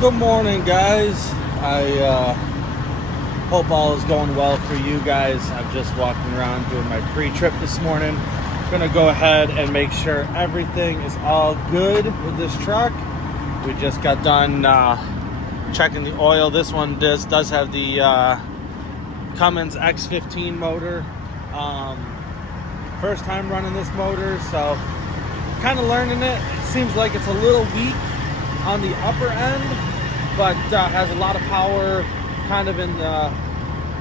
Good morning, guys. I hope all is going well for you guys. I'm just walking around doing my pre-trip this morning. Gonna go ahead and make sure everything is all good with this truck. We just got done checking the oil. This one does have the Cummins X15 motor. First time running this motor, so kind of learning it. It seems like it's a little weak on the upper end, but has a lot of power kind of in the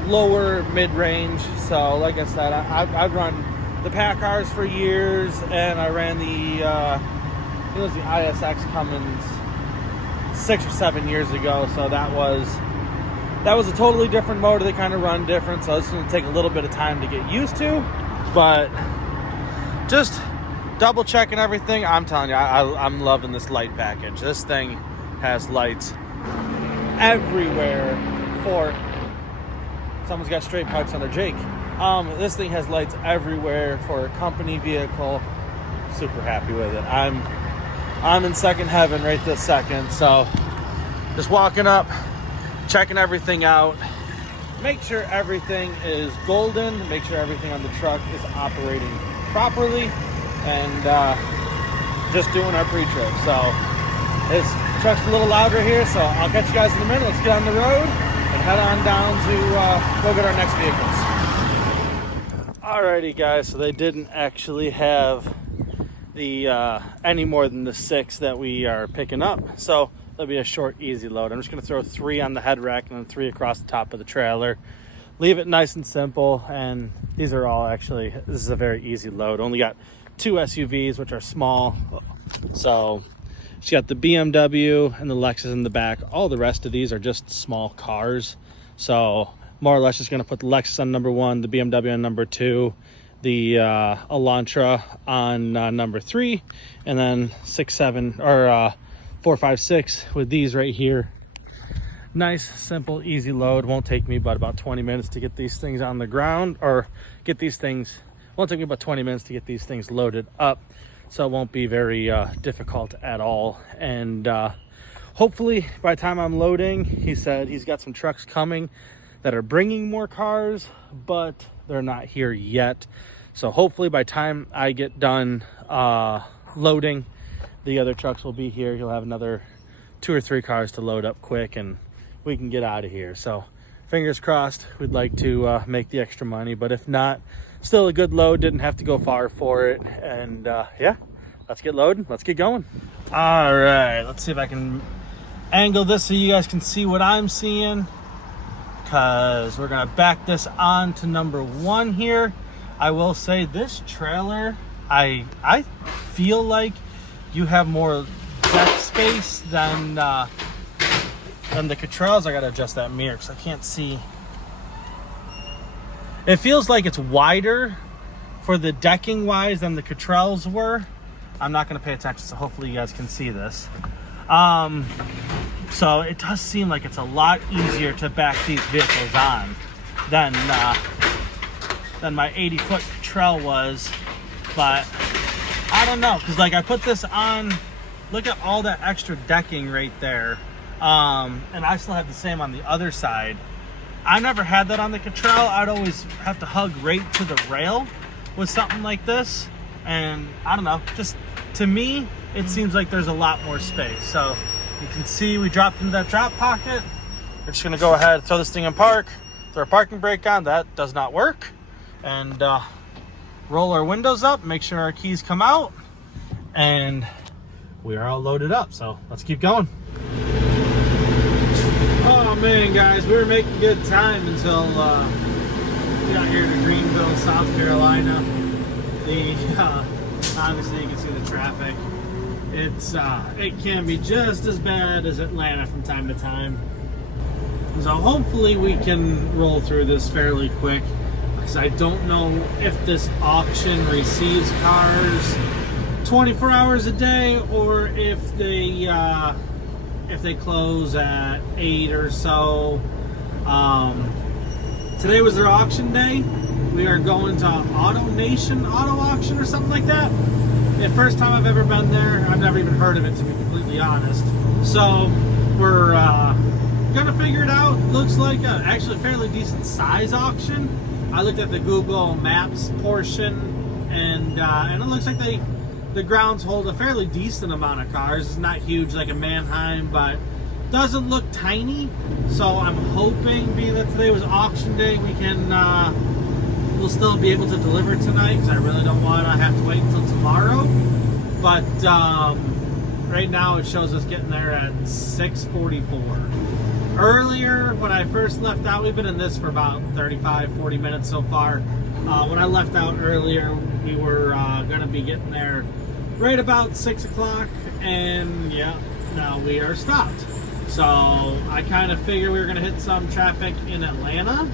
lower mid-range. So like I said, I've run the PACCARs for years, and I ran the it was the ISX Cummins 6 or 7 years ago. So that was a totally different motor. They kind of run different, so it's going to take a little bit of time to get used to, but just double checking everything. I'm telling you, I'm loving this light package. This thing has lights everywhere for someone's got straight pipes on their Jake. This thing has lights everywhere for a company vehicle. Super happy with it. I'm in second heaven right this second. So just walking up, checking everything out, make sure everything is golden, make sure everything on the truck is operating properly, and just doing our pre-trip. So this truck's a little louder here, so I'll catch you guys in a minute. Let's get on the road and head on down to go get our next vehicles. Alrighty, guys, so they didn't actually have the any more than the 6 that we are picking up, so that'll be a short, easy load. I'm just going to throw 3 on the head rack and then 3 across the top of the trailer. Leave it nice and simple, and these are all actually, this is a very easy load. Only got 2 SUVs, which are small. So she got the BMW and the Lexus in the back. All the rest of these are just small cars. So more or less just going to put the Lexus on number 1, the BMW on number 2, the Elantra on number 3, and then 6, 7, or 4, 5, 6 with these right here. Nice, simple, easy load. Won't take me but about 20 minutes to get these things on the ground, or get these things, won't take me about 20 minutes to get these things loaded up. So it won't be very difficult at all. And hopefully by the time I'm loading, he said he's got some trucks coming that are bringing more cars, but they're not here yet. So hopefully by the time I get done loading, the other trucks will be here. He'll have another 2 or 3 cars to load up quick, and we can get out of here. So fingers crossed. We'd like to make the extra money, but if not, still a good load. Didn't have to go far for it. And yeah, let's get loading. Let's get going. All right, let's see if I can angle this so you guys can see what I'm seeing, because we're gonna back this on to number 1 here. I will say this trailer, I feel like you have more deck space than the Krystrals. I gotta adjust that mirror because I can't see. It feels like it's wider for the decking wise than the Krystrals were. I'm not gonna pay attention, so hopefully you guys can see this. So it does seem like it's a lot easier to back these vehicles on than my 80-foot Krystral was, but I don't know, because like I put this on, look at all that extra decking right there, and I still have the same on the other side. I never had that on the Krystral. I'd always have to hug right to the rail with something like this, and I don't know, just to me it seems like there's a lot more space. So you can see we dropped into that drop pocket. We're just gonna go ahead, throw this thing in park, throw our parking brake on. That does not work. And roll our windows up, make sure our keys come out, and we are all loaded up. So let's keep going. Oh man, guys, we were making good time until we got here to Greenville, South Carolina. Obviously you can see the traffic. It can be just as bad as Atlanta from time to time. So hopefully we can roll through this fairly quick, because I don't know if this auction receives cars 24 hours a day, or if they close at 8 or so. Today was their auction day. We are going to Auto Nation Auto Auction or something like that. The first time I've ever been there. I've never even heard of it, to be completely honest. So we're gonna figure it out. Looks like actually a fairly decent size auction. I looked at the Google Maps portion, and it looks like the grounds hold a fairly decent amount of cars. It's not huge like a Mannheim, but doesn't look tiny. So I'm hoping, being that today was auction day, we can we'll still be able to deliver tonight, because I really don't want to have to wait until tomorrow. But right now it shows us getting there at 6:44. Earlier, when I first left out, we've been in this for about 35-40 minutes so far. When I left out earlier, we were going to be getting there right about 6 o'clock, and yeah, now we are stopped. So I kind of figured we were going to hit some traffic in Atlanta,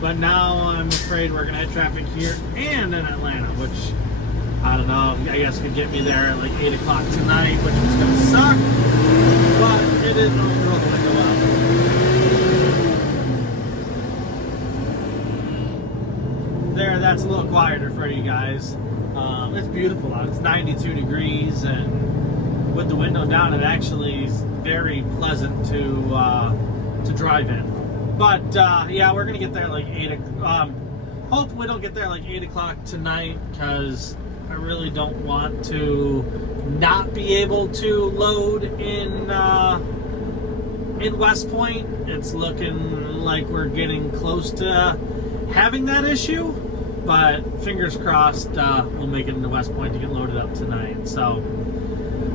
but now I'm afraid we're going to hit traffic here and in Atlanta, which, I don't know, I guess could get me there at like 8 o'clock tonight, which was going to suck, but it is going to go well. There, that's a little quieter for you guys. It's beautiful out. It's 92 degrees, and with the window down, it actually is very pleasant to drive in. But yeah, we're gonna get there like 8 o'clock. Hope we don't get there like 8 o'clock tonight, because I really don't want to not be able to load in West Point. It's looking like we're getting close to having that issue, but fingers crossed we'll make it into West Point to get loaded up tonight. So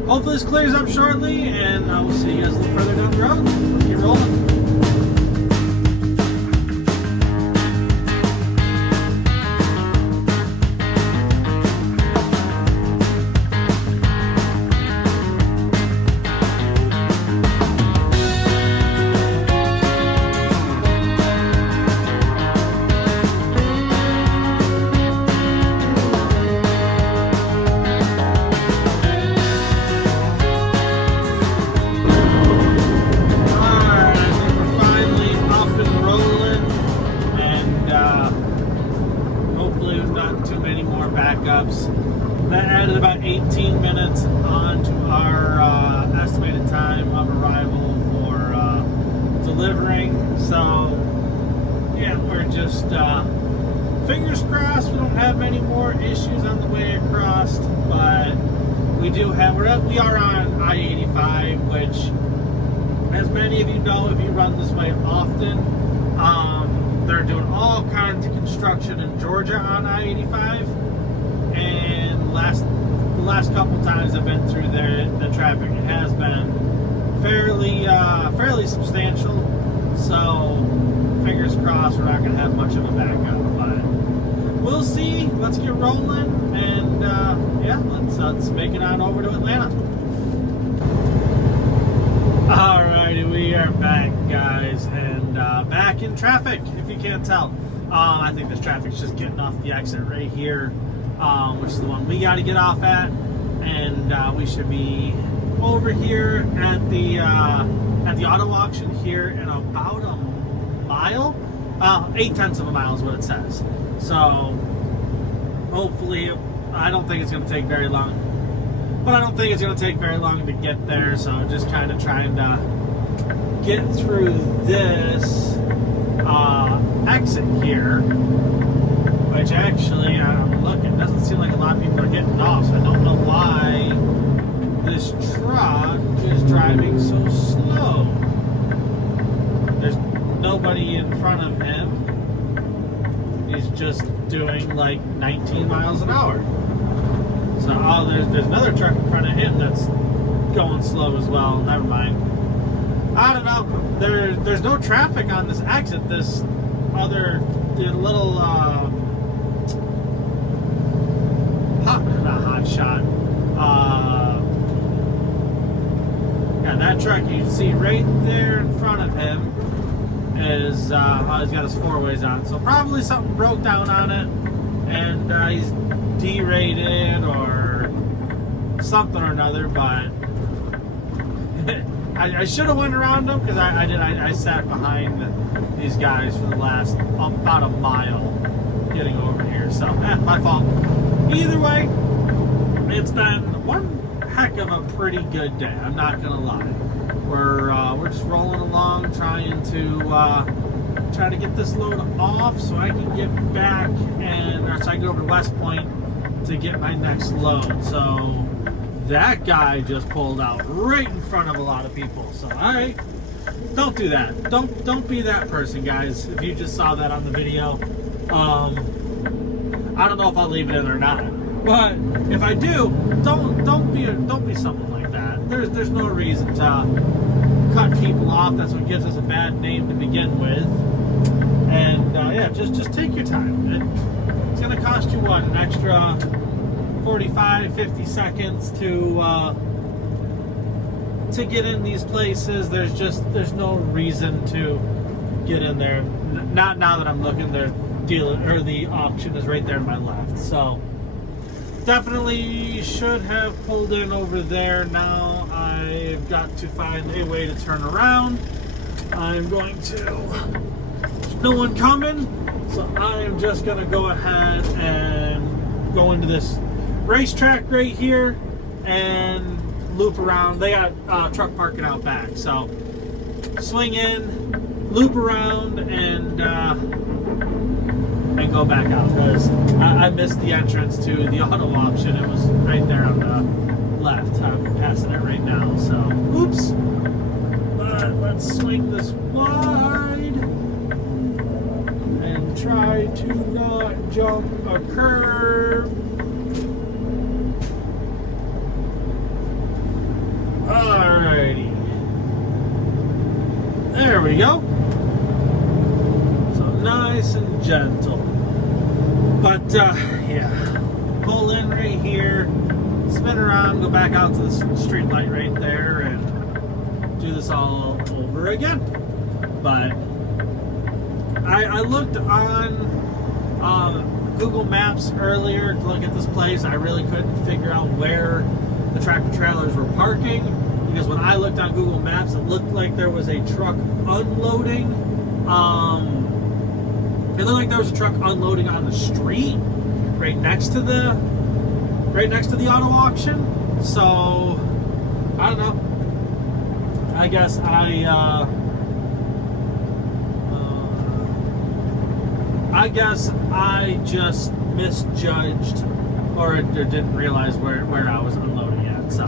hopefully this clears up shortly, and we'll see you guys a little further down the road. Keep rolling. That added about 18 minutes onto our estimated time of arrival for delivering. So yeah, we're just fingers crossed we don't have any more issues on the way across. But we do have, we are on I-85, which, as many of you know, if you run this way often, they're doing all kinds of construction in Georgia on I-85. And the last couple times I've been through there, the traffic has been fairly substantial. So fingers crossed we're not going to have much of a backup, but we'll see. Let's get rolling, and yeah, let's make it on over to Atlanta. Alrighty, we are back, guys, and back in traffic. If you can't tell, I think this traffic's just getting off the exit right here. Which is the one we got to get off at, and we should be over here at the auto auction here in about a mile. 0.8 of a mile is what it says. So hopefully, I don't think it's going to take very long, but I don't think it's going to take very long to get there. So just kind of trying to get through this exit here. Which actually, I'm looking, doesn't seem like a lot of people are getting off, so I don't know why this truck is driving so slow. There's nobody in front of him. He's just doing like 19 miles an hour. So, oh, there's another truck in front of him that's going slow as well. Never mind. I don't know. There's no traffic on this exit. This other little hot shot. Yeah, that truck you see right there in front of him is he's got his four ways on. So probably something broke down on it, and he's derated or something or another. But I should have went around them, because I sat behind these guys for the last about a mile getting over here. So my fault. Either way, it's been one heck of a pretty good day. I'm not gonna lie. We're trying to get this load off so I can get back or so I can go over to West Point to get my next load. So that guy just pulled out right in front of a lot of people. So all right, don't do that. Don't be that person, guys. If you just saw that on the video, I don't know if I'll leave it in or not. But if I do, don't be someone like that. There's no reason to cut people off. That's what gives us a bad name to begin with. And yeah, just take your time. It's gonna cost you what, an extra 45-50 seconds to get in these places. There's no reason to get in there. Not now that I'm looking, the auction is right there to my left. So definitely should have pulled in over there. Now I've got to find a way to turn around. I'm going to, there's no one coming, so I am just gonna go ahead and go into this racetrack right here and loop around. They got truck parking out back, so swing in, loop around, and go back out, because I missed the entrance to the auto auction. It was right there on the left. I'm passing it right now, so oops. But let's swing this wide and try to not jump a curb. Alrighty, there we go. So nice and gentle. But yeah, pull in right here, spin around, go back out to the street light right there, and do this all over again. But I looked on Google Maps earlier to look at this place. I really couldn't figure out where the tractor trailers were parking, because when I looked on Google Maps, it looked like there was a truck unloading. It looked like there was a truck unloading on the street right next to the auto auction. So I don't know. I guess I just misjudged or didn't realize where I was unloading at. So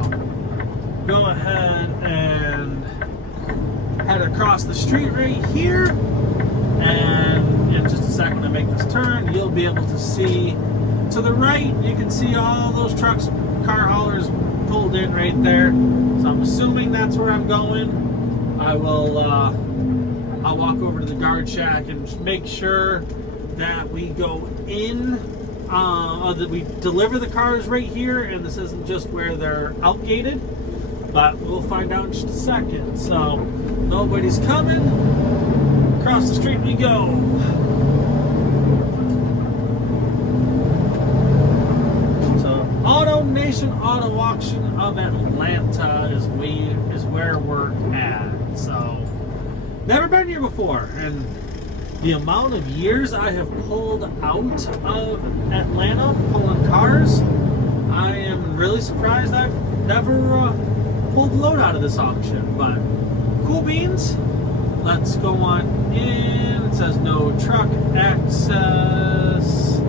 go ahead and head across the street right here, and in just a second to make this turn, you'll be able to see to the right. You can see all those trucks, car haulers pulled in right there. So I'm assuming that's where I'm going. I will I'll walk over to the guard shack and just make sure that we go in, that we deliver the cars right here, and this isn't just where they're outgated, but we'll find out in just a second. So nobody's coming. Across the street we go. So Auto Nation Auto Auction of Atlanta is where we're at. So never been here before, and the amount of years I have pulled out of Atlanta pulling cars, I am really surprised I've never pulled a load out of this auction. But cool beans. Let's go on in. It says no truck access.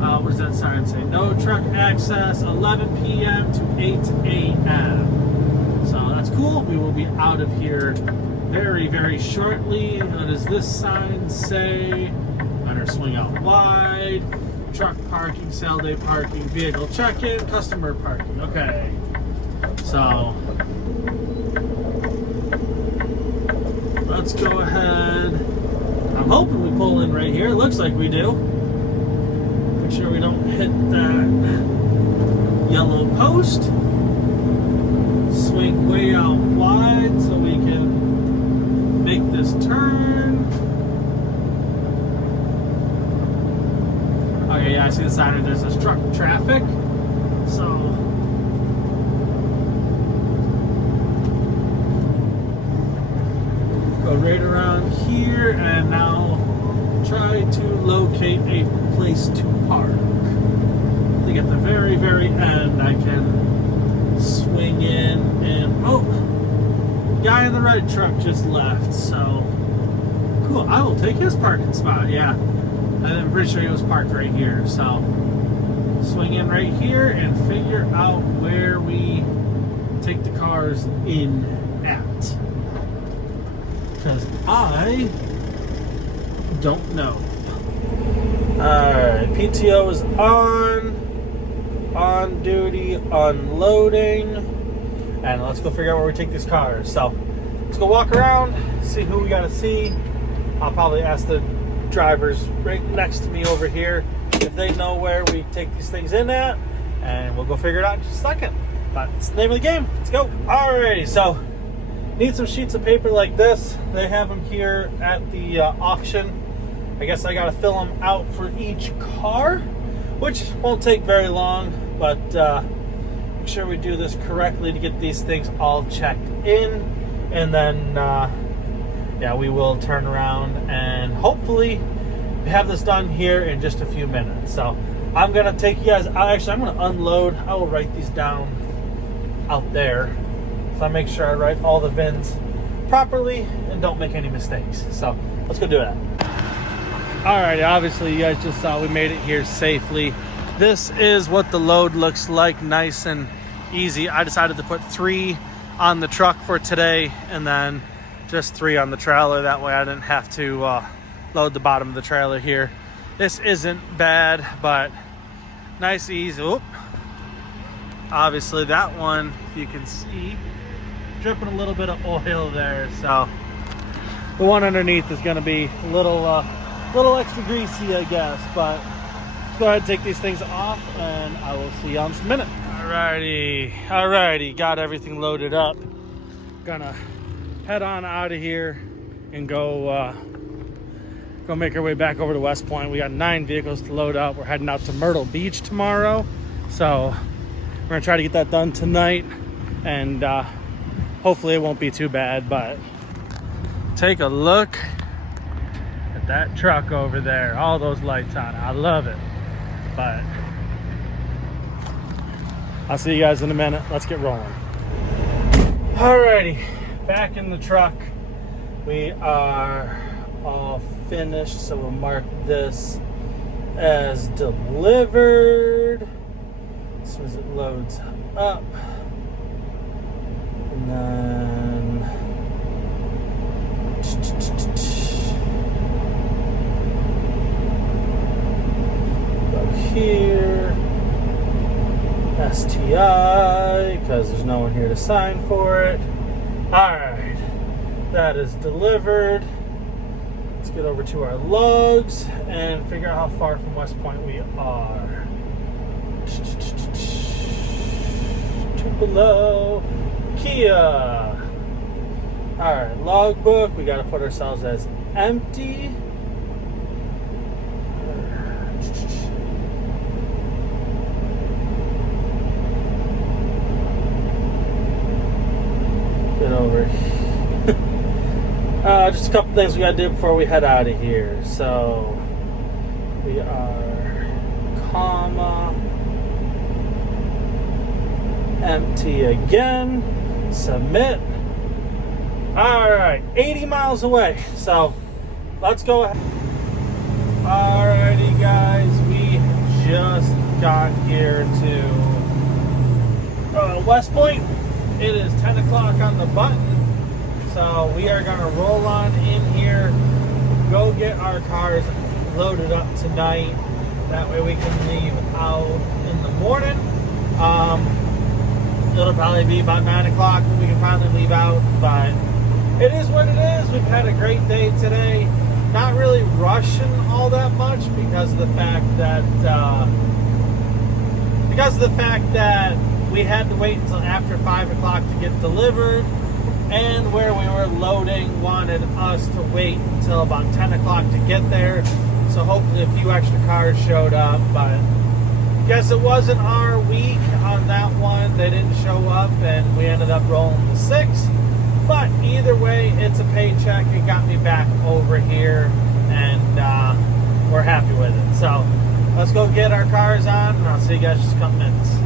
What does that sign say? No truck access, 11 p.m. to 8 a.m. So that's cool. We will be out of here very, very shortly. What does this sign say? Better swing out wide. Truck parking, sale day parking, vehicle check-in, customer parking. Okay. So let's go ahead. I'm hoping we pull in right here. It looks like we do. Make sure we don't hit that yellow post. Swing way out wide so we can make this turn. Okay, yeah, I see the sign right there. It says truck traffic. So go right around here and now try to locate a place to park. I think at the very, very end I can swing in and Guy in the red truck just left, so cool. I will take his parking spot. Yeah, I'm pretty sure he was parked right here. So swing in right here and figure out where we take the cars in at, because I don't know. Alright, PTO is on duty, unloading, and let's go figure out where we take these cars. So let's go walk around, see who we gotta see. I'll probably ask the drivers right next to me over here if they know where we take these things in at, and we'll go figure it out in just a second. But it's the name of the game. Let's go. Alrighty, so need some sheets of paper like this. They have them here at the auction. I guess I gotta fill them out for each car, which won't take very long, but make sure we do this correctly to get these things all checked in, and then yeah, we will turn around and hopefully have this done here in just a few minutes. So I'm gonna take you guys out. Actually, I'm gonna unload. I will write these down out there, so I make sure I write all the VINs properly and don't make any mistakes. So let's go do that. Alright, obviously you guys just saw we made it here safely. This is what the load looks like, nice and easy. I decided to put 3 on the truck for today and then just 3 on the trailer. That way I didn't have to load the bottom of the trailer here. This isn't bad, but nice, easy. Oop. Obviously that one, if you can see, dripping a little bit of oil there. So the one underneath is going to be a little extra greasy, I guess. But let's go ahead and take these things off, and I will see you in just a minute. Alrighty, got everything loaded up. Gonna head on out of here and go make our way back over to West Point. We got 9 vehicles to load up. We're heading out to Myrtle Beach tomorrow, so we're gonna try to get that done tonight, and hopefully it won't be too bad. But take a look at that truck over there, all those lights on it. I love it. But I'll see you guys in a minute. Let's get rolling. Alrighty, back in the truck. We are all finished, so we'll mark this as delivered as soon as it loads up. And then go here, STI, because there's no one here to sign for it. Alright, that is delivered. Let's get over to our lugs and figure out how far from West Point we are. Tupelo, Kia. Alright, logbook. We got to put ourselves as empty. Get over here. Just a couple things we got to do before we head out of here. So we are comma empty again. Submit. Alright, 80 miles away. So let's go ahead. Alrighty guys, we just got here to West Point. It is 10 o'clock on the button. So we are going to roll on in here, go get our cars loaded up tonight. That way we can leave out in the morning. It'll probably be about 9 o'clock when we can finally leave out, but it is what it is. We've had a great day today. Not really rushing all that much because of the fact that we had to wait until after 5 o'clock to get delivered, and where we were loading wanted us to wait until about 10 o'clock to get there. So hopefully a few extra cars showed up, but guess it wasn't our week on that one. They didn't show up and we ended up rolling the 6. But either way, it's a paycheck. It got me back over here, and we're happy with it. So let's go get our cars on, and I'll see you guys in just a couple minutes.